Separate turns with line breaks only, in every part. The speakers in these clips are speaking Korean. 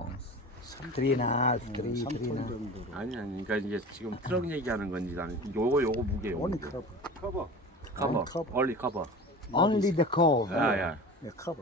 three and a half, three and a half.
정도로.
아니 그러니까 이제 지금 트럭 얘기하는 건지 나는 요거 무게 요거
Only
무게.
cover.
커버.
커버
cover.
only 커버
Only the cover.
야야
Yeah, cover.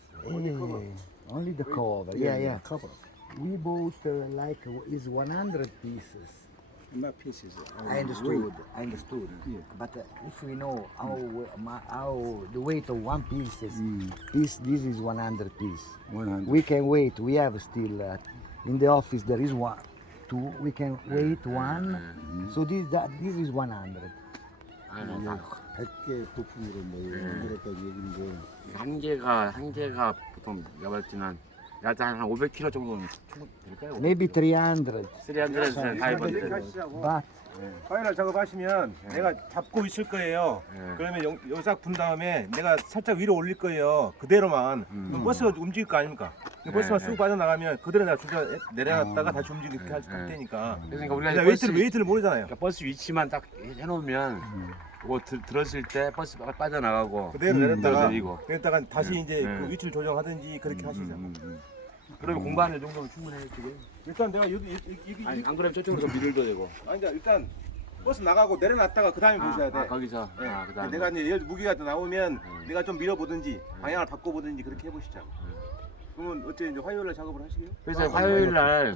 Only the cover. Yeah.
Cover.
We bought like is 100 pieces.
Not pieces.
I understood.
Yeah.
But if we know how the weight of one piece is, this is 100 piece.
100.
We can wait. We have still in the office there is one, two. We can wait one. So this is 100.
아니 다
100개 부품으로 뭐 이랬다는 얘기인데.
한 개가 보통 내가 봤을 때는 한 500kg 정도는 될까요?
Maybe 300.
300에서 500.
하시자고.
But
파이널 작업하시면 내가 잡고 있을 거예요. 그러면 요작 분 다음에 내가 살짝 위로 올릴 거예요. 그대로만. 그럼 버스가 움직일 거 아닙니까? 버스만 쑥 빠져나가면 그대로 내가 주저 내려놨다가 다시 움직이게 할 테니까.
그러니까 우리가
그러니까 웨이트를 모르잖아요.
그러니까 버스 위치만 딱 해놓으면 그거 들었을 때 버스가 빠져나가고
그대로 내렸다가
내리고.
그랬다가 다시 이제 그 위치를 조정하든지 그렇게 하시죠.
그러면 공간이 정도면 충분해요 지금.
일단 내가 여기
아니 안 그러면 저쪽으로 더 밀어도 되고.
아니 그러니까 일단 버스 나가고 내려놨다가 그 다음에 보셔야 돼.
거기서.
네.
그다음에.
내가 이제 무게가 더 나오면 내가 좀 밀어보든지 방향을 바꿔보든지 그렇게 해보시죠. 그러면 어째 이제 화요일날 작업을 하시게요?
그래서 화요일 날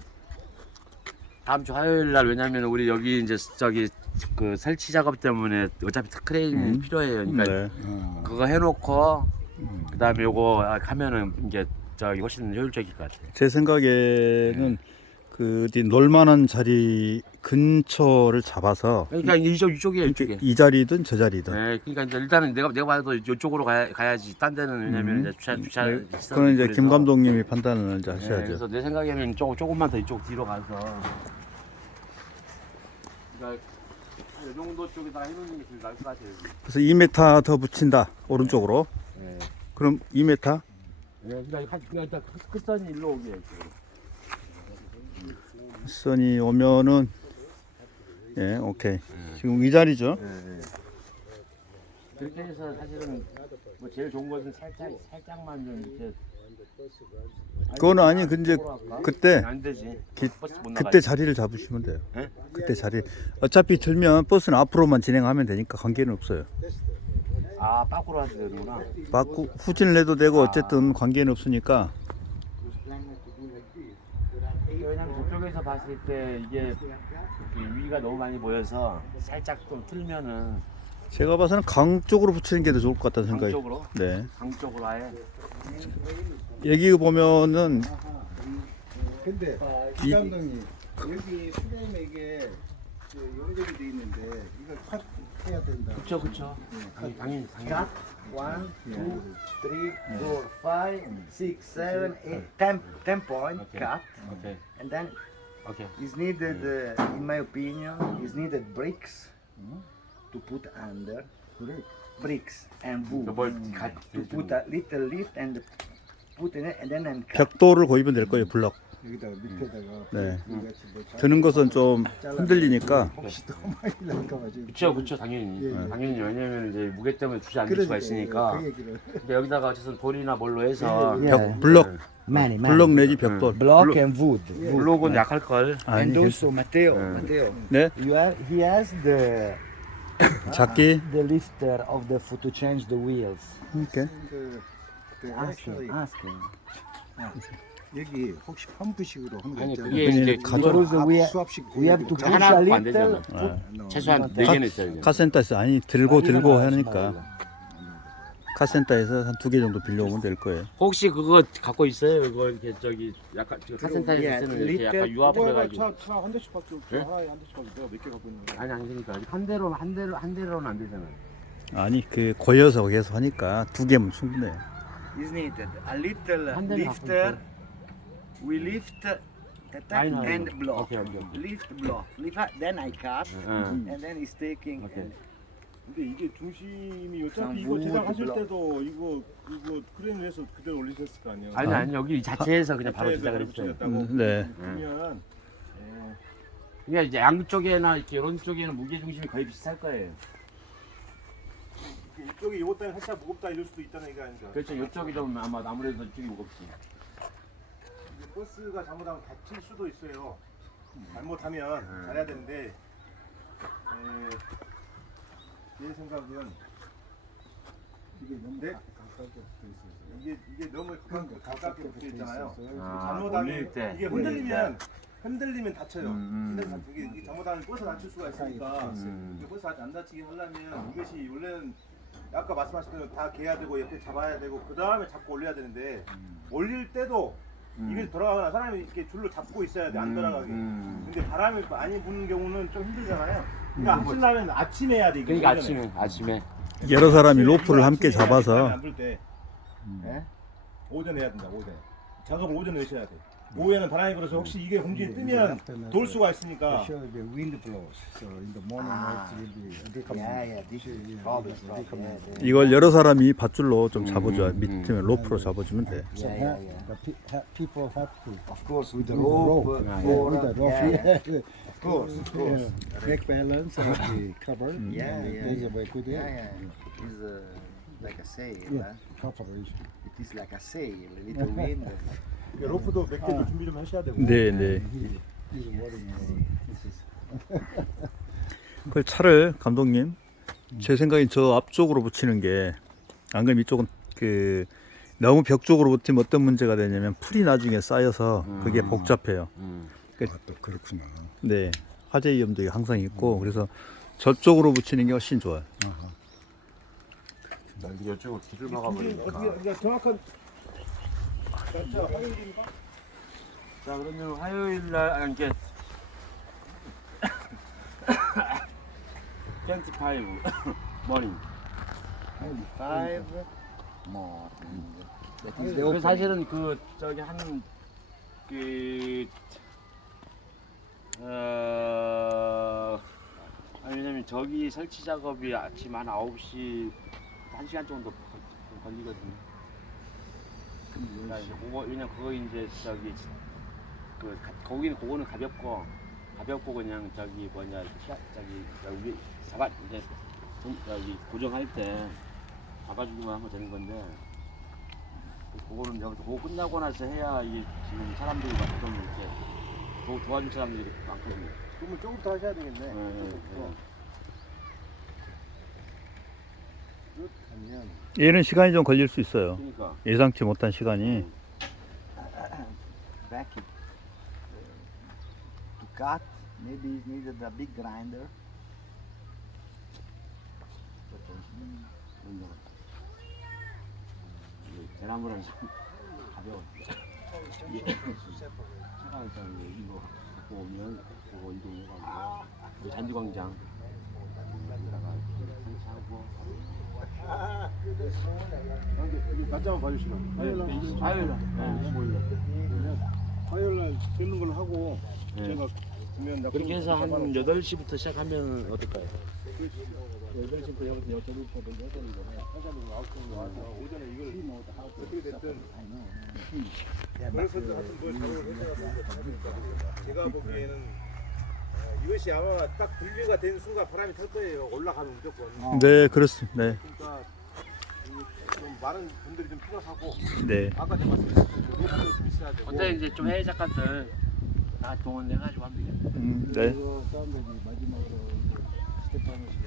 다음 주 화요일 날 왜냐면 우리 여기 이제 저기 그 설치 작업 때문에 어차피 크레인이 필요해요. 그러니까
네.
그거 해놓고 그다음에 요거 하면은 이제 저기 훨씬 효율적일 것 같아요.
제 생각에는 그 어디 놀만한 자리 근처를 잡아서
그러니까 이쪽이에요 이쪽에.
이 자리든 저 자리든.
네, 그러니까 이제 일단은 내가 봐도 이쪽으로 가야지. 딴 데는 왜냐면 이제 주차
네,
있어서
그건 이제
그래서.
김 감독님이 판단을 이제
네,
하셔야죠.
그래서 내 생각에는 조금만 더 이쪽 뒤로 가서. 그러니까 이 정도 쪽에다 해놓는 게 제일 나을 것 같아요.
그래서 2m 더 붙인다 오른쪽으로.
네.
그럼 2m.
네, 그러니까 일단 끝선이 일로 오게 지금.
선이 오면은 예, 오케이. 지금 이 자리죠.
네. 그렇게 해서 사실은 뭐 제일 좋은 것은 살짝만 좀 이렇게.
그거는 아니 근데 그때
안 되지. 버스 못
그때
나가지.
자리를 잡으시면 돼요.
네?
그때 자리. 어차피 들면 버스는 앞으로만 진행하면 되니까 관계는 없어요.
아, 밖으로 하셔야 되는구나.
바꾸 후진을 해도 되고 어쨌든 관계는 없으니까.
왜냐면 저쪽에서 봤을 때 이게 위가 너무 많이 보여서 살짝 좀 틀면은
제가 봐서는 강 쪽으로 붙이는 게 더 좋을 것 같다는
강
생각이.
쪽으로,
네.
강 쪽으로 아예.
여기 보면은
근데
이-
이 감독님 여기 프레임에게 연결이 돼 있는데 이걸 컷 해야 된다.
그쵸. 당연히.
cut 1, 2, 3, 4, 5, 6, 7, 8, 10 point
Okay.
cut,
오케이,
and then
오케이.
is needed, in my opinion, is needed bricks to put under bricks and wood
뭘
to put a little lift and put in it and then cut.
벽돌을 고이면 될 거예요, 블럭.
여기다가 밑에다가
네.
같이 뭐
드는 것은 좀 흔들리니까.
혹시 더 많이 날까봐 지금.
그쵸, 당연히.
예.
당연히 왜냐면 이제 무게 때문에 주지 않을 수가 있으니까.
그 얘기를.
근데 여기다가 어쨌든 돌이나 뭘로 해서
Yeah.
블럭,
Many.
블럭 내지 벽돌.
Block and wood.
블록은 약할 걸.
And
아니,
also Matteo,
네.
he has the
작기.
lifter of the foot to change the wheels.
이렇게.
그
Ask
actually
him.
여기 혹시 펌프식으로 하는 거
아니
있잖아요.
그게 이제
Because
수압식
we have to push
하나
a
갖고 안
little.
되잖아. 최소한 4개는 있어야 돼.
카센터에서 아니 들고 하니까 카센터에서 한 2개 정도 빌려오면 될 거예요.
혹시 그거 갖고 있어요? 이거 이렇게 저기 약간 카센터에서
예,
쓰는 이렇게 약간
리틀-
유압을 해가지고.
차한 대씩밖에 없죠.
예?
하나에 한 대씩밖에 내가 몇 개 갖고 있는 거야.
아니 그러니까 한 대로는 안 되잖아.
아니 그 고여서 계속 하니까 2개면 충분해요.
Is needed a little
한 대는 갖고
lifter.
있고.
We lift,
I know.
and block.
Okay.
Lift, block. Then I cut,
응.
and then he's taking.
Okay.
and-
근데 이게 중심이 어차피 이거
wood
제작하실
block.
때도 이거 크레인을 해서 그대로 올리셨을 거 아니에요.
아니 여기 자체에서 그냥 바로
자체에서
시작을
그대로
했어요.
붙였다고?
네.
그러면
그러니까 이제 양쪽에나 이렇게 이런 쪽에는 무게 중심이 거의 비슷할 거예요.
이쪽이 이것 때문에 살짝 무겁다 이럴 수도 있다는 얘기 아닌가.
그렇죠. 이쪽이 좀 아무래도 이쪽이 무겁지.
버스가 잘못하면 다칠 수도 있어요. 잘못하면 잘해야 되는데 제 생각은 이게 너무 가깝게 붙어 있잖아요. 잘못하면
올릴 때.
이게 흔들리면 다쳐요. 이게 잘못하면 버스 다칠 수가 있으니까 이게 버스 안 다치게 하려면 이것이 원래는 아까 말씀하신 대로 다 개야 되고 옆에 잡아야 되고 그 다음에 잡고 올려야 되는데 올릴 때도 이게 돌아가거나 사람이 이렇게 줄로 잡고 있어야 돼 안 돌아가게. 근데 바람이 많이 부는 경우는 좀 힘들잖아요. 그러니까 하시려면 아침에 해야 돼. 이거
그러니까
오전에.
아침에
여러 사람이 로프를 함께 잡아서
안불 때. 예? 오전에 해야 된다. 오전에. 작업을 오전에 하셔야 돼. 오후에는 바람이 불어서 혹시 이게 공진이 뜨면 돌 수가 있으니까.
Sure, the wind blows. So in the morning it will be. Yeah, this is problem.
이걸 여러 사람이 밧줄로 좀 잡아줘야 밑에 로프로 잡아주면 돼.
So the people have to.
Of course, with the
rope,
rope,
with the rope,
yeah.
Of course. Make balance of the cover.
Yeah,
There's a way good.
Yeah. It's like a sail.
Yeah, cooperation.
It is like a sail, a little wind.
로프도 몇 개도 준비 좀 하셔야 되고.
네, 네.
He's worrying about this.
그 차를 감독님 제 생각엔 저 앞쪽으로 붙이는 게 안 그러면 이쪽은 그 너무 벽 쪽으로 붙이면 어떤 문제가 되냐면 풀이 나중에 쌓여서 그게 복잡해요.
또 그렇구나.
네, 화재 위험도 항상 있고 그래서 저쪽으로 붙이는 게 훨씬 좋아요.
이쪽으로 길을 막아버리니까.
어떻게 정확한 맞죠? 화요일입니까?
자 그러면 화요일 날 이렇게 25 morning.
5 morning. That is the
그
opening.
사실은 그 저기 왜냐면 저기 설치 작업이 아침 한 9시 1시간 정도 걸리거든요. 그러니까 이제 왜냐면 그거 이제 저기 거기는 그거는 가볍고 그냥 저기 뭐냐 저기 여기 잡아 이제 여기 고정할 때 잡아주기만 하면 되는 건데 그거는 여기서 그거 끝나고 나서 해야 이게 지금 사람들이 막 좀 이렇게 도와줄 사람들이 많거든요.
그러면 조금부터 하셔야 되겠네.
그렇다면
얘는 시간이 좀 걸릴 수 있어요.
그러니까
예상치 못한 시간이.
Back it. To cut, maybe it needed a big grinder.
대나무라서 가벼워. 차가 일단 이거 갖고 오면 그거 이동해가지고 잔디광장 여기다가 설치하고.
낮에 한번 봐주시면.
화요일
화요일날 되는 걸로 하고
네.
제가 그러면
그렇게 해서 한 8시부터 시작하면 어떨까요?
8시부터 여기서 여쭤볼 거를 해야 되는 거네. 해가지고 9시에 와서 오전에 이걸 어떻게 됐든 그래서 하여튼 뭐 작업을 해서 제가 보기에는 이것이 아마 딱 분리가 된 순간 바람이 탈 거예요. 올라가면 무조건.
네, 그렇습니다. 네.
그러니까 좀 많은 분들이 좀 필요하고
네.
아까 제가 말씀드렸듯이 로프도 좀 있어야 되고.
근데 이제 좀 해외 작가들 다 동원해가지고 하면 되겠네.
네.
이거 사람들이 마지막으로 스테파노스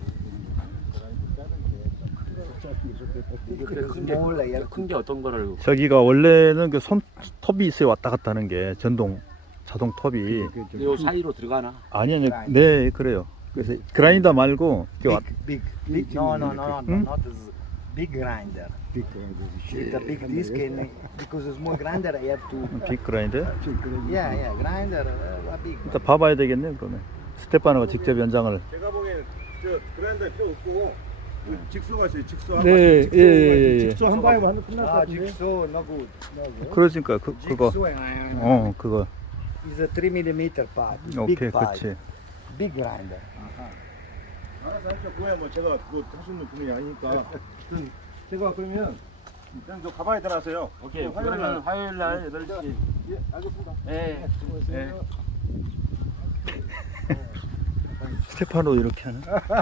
Small layer.
큰 게 어떤 거를
저기가 원래는 그 톱이 있어요. 왔다 갔다 하는 게 자동 톱이.
요 사이로 들어가나?
아니, 네, 그래요. 그래서 그라인더 말고
Big. No, not as big grinder. With a big disc, and because a small grinder, I have to.
빅 그라인더.
Yeah, grinder, a big.
일단 봐봐야 되겠네 그러면. 스테파노가 직접 연장을.
제가 보기에는 저 그라인더 필요 없고 그 직수가 있어요. 직수 한
네,
직수,
예.
직수 한 방에 하면 끝날 것
Ah,
같은데.
jigsaw, no good.
그러니까 그거.
Jigsaw and iron.
그거.
Is a 3mm part.
오케이,
Big pipe.
그렇지.
Big grinder.
알아서 할게요. 그거야 뭐 제가 그거 할 수 있는 분이 아니니까. 하여튼 제가 그러면 일단 저 가방에 들어가세요.
오케이.
화요일 날.
그러면 화요일 날 8시.
예, 알겠습니다.
예. 예.
스테파노 이렇게 하는.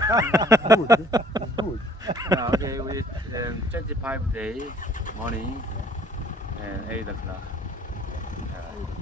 Okay, we 25 day morning and 8 o'clock.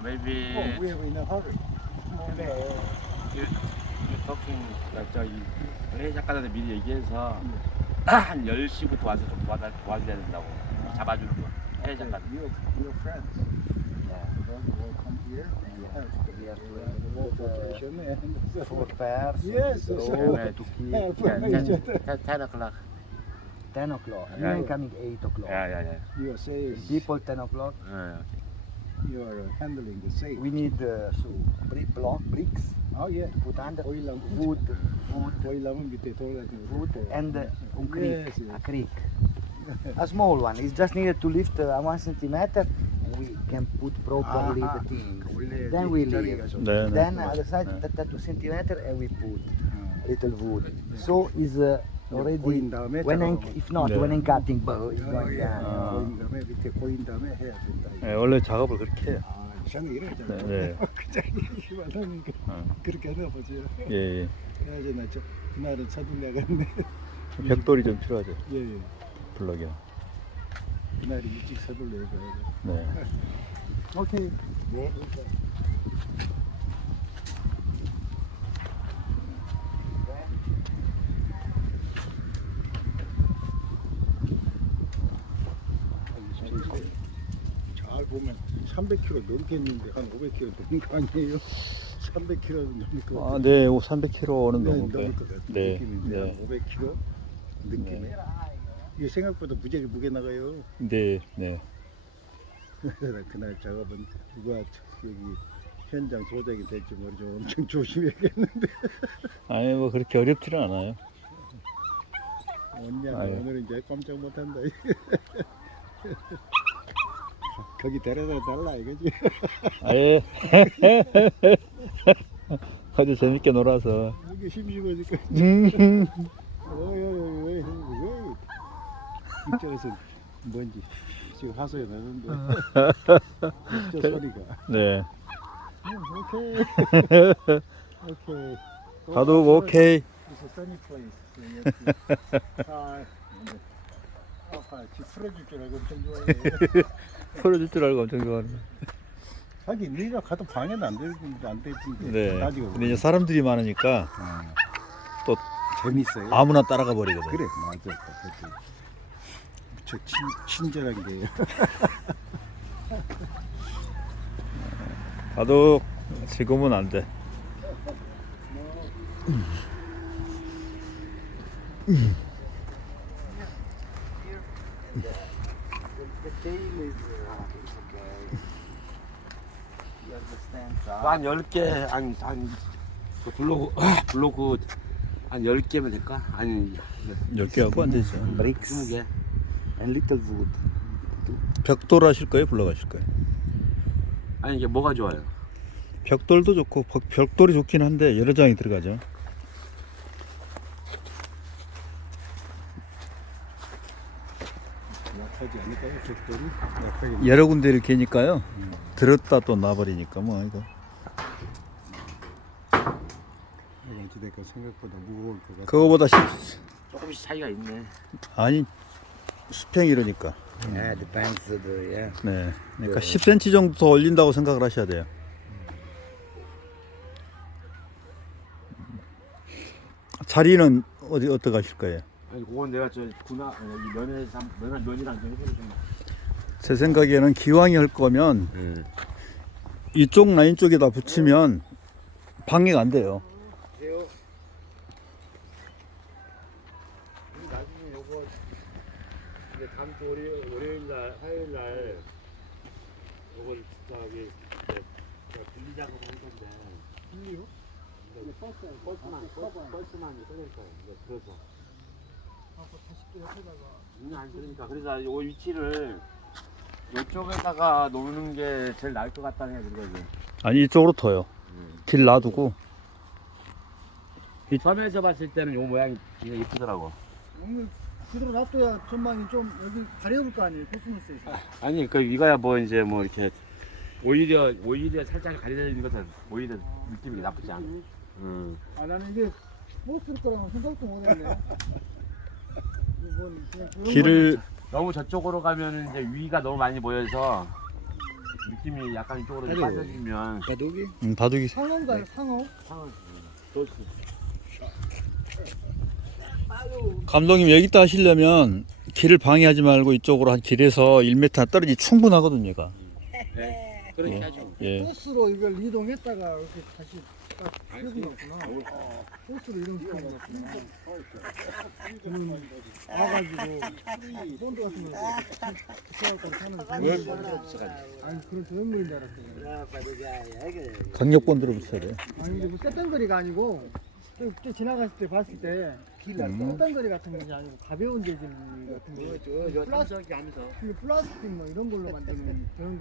maybe
Oh, we are in a hurry.
you talking like 저기 회의 작가한테 미리 얘기해서 한 10시부터 와서 좀 도와줘야 된다고 잡아주는 거 회의 작가.
Your friends. Will come here.
We have to
Cooperation and
4 pairs.
Yes,
so
so-
네,
to keep
help
Yeah,
each other.
10 o'clock.
10 o'clock.
Yeah.
Even coming 8 o'clock.
야야야.
You are saying
People 10 o'clock.
you are handling the safe.
We need bricks
Oh yeah.
to put under
보일러면
wood,
보일러면 밑에 돌아가지고.
wood and creek,
Yes, yes.
a creek. A small one. It's just needed to lift 1 centimeter. And we can put properly
Ah,
the thing.
원래
Then we leave.
자리가 좀-
네, 네.
Then other side, that 2 centimeter, and we put little wood. So is already
보인 다음에
when I'm,
작업하고.
if not
네.
when I'm cutting bow, it's
어,
going
예.
down.
보인 다음에 밑에 보인 다음에 해야 된다.
네, 원래 작업을 그렇게 해요.
아, 저는 이러잖아.
네, 네.
그냥 희망하니까
어.
그렇게 하나 보죠.
예, 예.
그래서 나 그날은 서둘러 갔네.
벽돌이 좀 필요하죠.
예, 예.
블럭이요.
그날이 일찍 서둘러 가야 돼.
네.
오케이.
네.
잘 보면 300kg 넘겠는데 한 500kg 넘는 거 아니에요? 300kg 넘을 것 같아요.
아, 네, 300kg는
네,
넘을
넘을
거예요.
것 같아요.
네,
느낌인데
네.
한 500kg 느낌에. 이게 생각보다 무게 나가요.
네, 네.
그래서 그날 작업은 누가 여기 현장 조작이 될지 모르죠. 엄청 조심해야겠는데.
아니, 뭐 그렇게 어렵지는 않아요.
언니야
아유.
오늘은 이제 깜짝 못한다. 거기 데려다 달라 이거지.
아예. 아주 재밌게 놀아서.
이게 심심하니까. 어이. 이쪽에서 뭔지 지금 하소연 하는데. 저 소리가.
네.
오케이. 오케이.
바둑 오케이.
It's a sunny place. 집 풀어줄 줄 알고 엄청 좋아해.
풀어줄 줄 알고 엄청 좋아하는.
하긴 네가 가도 방해는 안 되는데.
네.
나중에
근데 이제 사람들이 많으니까 또
재밌어요.
아무나 따라가 버리거든.
그래 맞아. 저 친절한 게.
바둑 지금은 안 돼.
The tail is okay. You understand?
한 10개 한 블로그 한 10개면 될까? 아니
10개 하고 안 되죠.
Bricks
20개.
and little wood.
벽돌 하실 거예요? 블럭 하실 거예요?
아니 이게 뭐가 좋아요?
벽돌도 좋고 벽돌이 좋긴 한데 여러 장이 들어가죠.
약하지 않을까요? 격돌이? 약하게.
여러 군데를 개니까요. 들었다 또 놔버리니까 뭐 이거.
어찌됐건 생각보다 무거울 것 같아.
그거보다
조금씩 차이가 있네.
아니 수평 이러니까.
Yeah, depends yeah.
네. 그러니까 10cm 정도 더 올린다고 생각을 하셔야 돼요. 자리는 어떻게 하실 거예요?
아니 그건 내가 저 군화 여기 면이랑 좀 해보고 좀.
제 생각에는 기왕이 할 거면 이쪽 라인 쪽에다 붙이면 방해가 안 돼요.
나중에 요거 이제 다음 주 월요일 날 화요일 날 요거 저기 제가 분리 작업을 할 건데. 분리요? 버스만 써낼 거예요. 그래서. 안 그러니까 그래서 요 위치를 요쪽에다가 놓는 게 제일 나을 것 같다는 생각이 들거든요.
아니 이쪽으로 터요. 길 놔두고.
섬에서 봤을 때는 요 모양이 굉장히 예쁘더라고.
오늘 그대로 놔둬야 전망이 좀 여기 가려울 거 아니에요, 코스모스에서.
아니 그 이거야 뭐 이제 뭐 이렇게 오히려 살짝 가려지는 것은 오히려 느낌이 나쁘지 않아.
아, 나는 이게 코스일 거라고 생각도 못했네. 이건 그냥 그런
길을
너무 저쪽으로 가면은 이제 위가 너무 많이 보여서 느낌이 약간 이쪽으로
아이고.
빠져주면
바둑이?
바둑이
상어인가요? 상어?
감독님 여기다 하시려면 길을 방해하지 말고 이쪽으로 한 길에서 1m 떨어지 충분하거든요, 얘가.
그렇게
예.
하죠.
예.
버스로 이걸 이동했다가 이렇게 다시 딱 세운 거구나. 버스로 이동시키는 거구나. 와가지고 본드 같은 거 부서갖고 사는 아니 그런 조형물인 줄 알았어요.
강력본드로 붙여야 돼요.
아니 근데 뭐 쇳덩거리가 아니고 또 지나갔을 때 봤을 때 쇳덩거리 같은 게 아니고 가벼운 재질 같은 거. 플라스틱 뭐 이런 걸로 만드는 그런